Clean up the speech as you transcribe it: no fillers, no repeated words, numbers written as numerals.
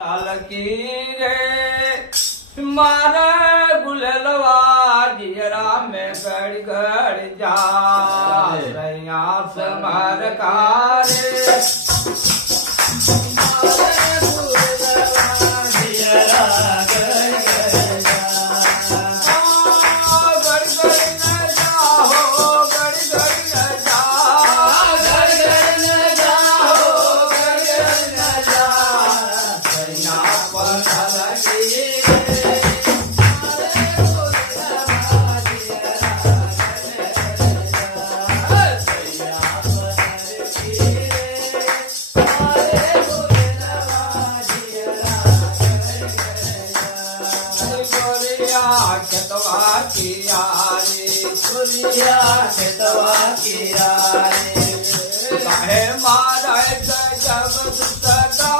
की रे मारा गुललवा जियरा में गड़ गड़ जा रैया समर कारे खेतवा किया रे मारा गजब सदा